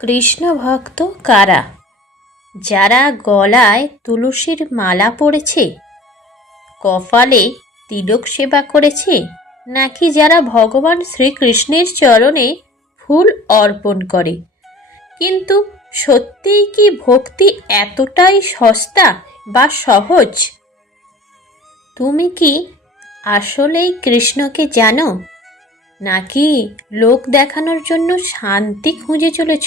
কৃষ্ণ ভক্ত কারা? যারা গলায় তুলসীর মালা পরেছে, কপালে তিলক সেবা করেছে, নাকি যারা ভগবান শ্রীকৃষ্ণের চরণে ফুল অর্পণ করে? কিন্তু সত্যিই কি ভক্তি এতটাই সস্তা বা সহজ? তুমি কি আসলেই কৃষ্ণকে জানো, নাকি লোক দেখানোর জন্য শান্তি খুঁজে চলেছ?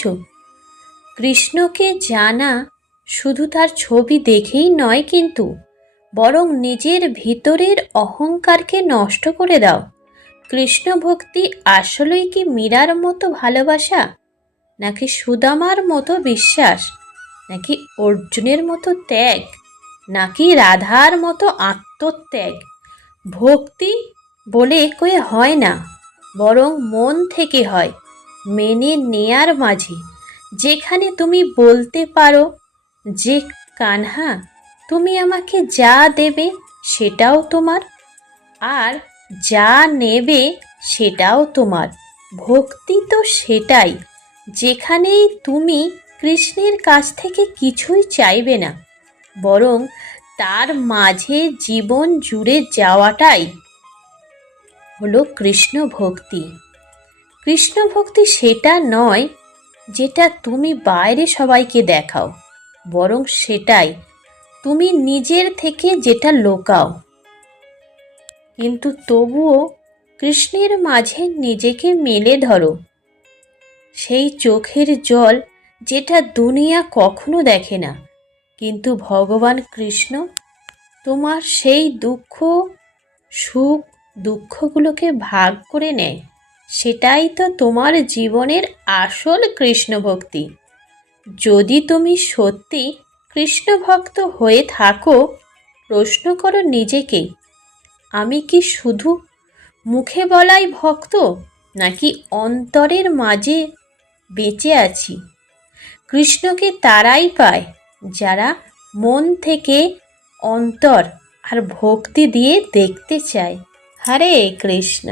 কৃষ্ণকে জানা শুধু তার ছবি দেখেই নয়, কিন্তু বরং নিজের ভিতরের অহংকারকে নষ্ট করে দাও। কৃষ্ণ ভক্তি আসলেই কি মীরার মতো ভালোবাসা, নাকি সুদামার মতো বিশ্বাস, নাকি অর্জুনের মতো ত্যাগ, নাকি রাধার মতো আত্মত্যাগ? ভক্তি বলে কয়ে হয় না, বরং মন থেকে হয়, মেনে নেয়ার মাঝে। যেখানে তুমি বলতে পারো যে কানহা, তুমি আমাকে যা দেবে সেটাও তোমার, আর যা নেবে সেটাও তোমার। ভক্তি তো সেটাই, যেখানেই তুমি কৃষ্ণের কাছ থেকে কিছুই চাইবে না, বরং তার মাঝে জীবন জুড়ে যাওয়াটাই হলো কৃষ্ণ ভক্তি। কৃষ্ণ ভক্তি সেটা নয় যেটা তুমি বাইরে সবাইকে দেখাও, বরং সেটাই তুমি নিজের থেকে যেটা লুকাও, কিন্তু তবুও কৃষ্ণের মাঝে নিজেকে মেলে ধরো। সেই চোখের জল যেটা দুনিয়া কখনো দেখে না, কিন্তু ভগবান কৃষ্ণ তোমার সেই দুঃখ সুখ দুঃখগুলোকে ভাগ করে নেয়। সেটাই তো তোমার জীবনের আসল কৃষ্ণ ভক্তি। যদি তুমি সত্যি কৃষ্ণ ভক্ত হয়ে থাকো, প্রশ্ন করো নিজেকে, আমি কি শুধু মুখে বলাই ভক্ত, নাকি অন্তরের মাঝে বেঁচে আছি? কৃষ্ণকে তারাই পায় যারা মন থেকে অন্তর আর ভক্তি দিয়ে দেখতে চায়। হরে কৃষ্ণ।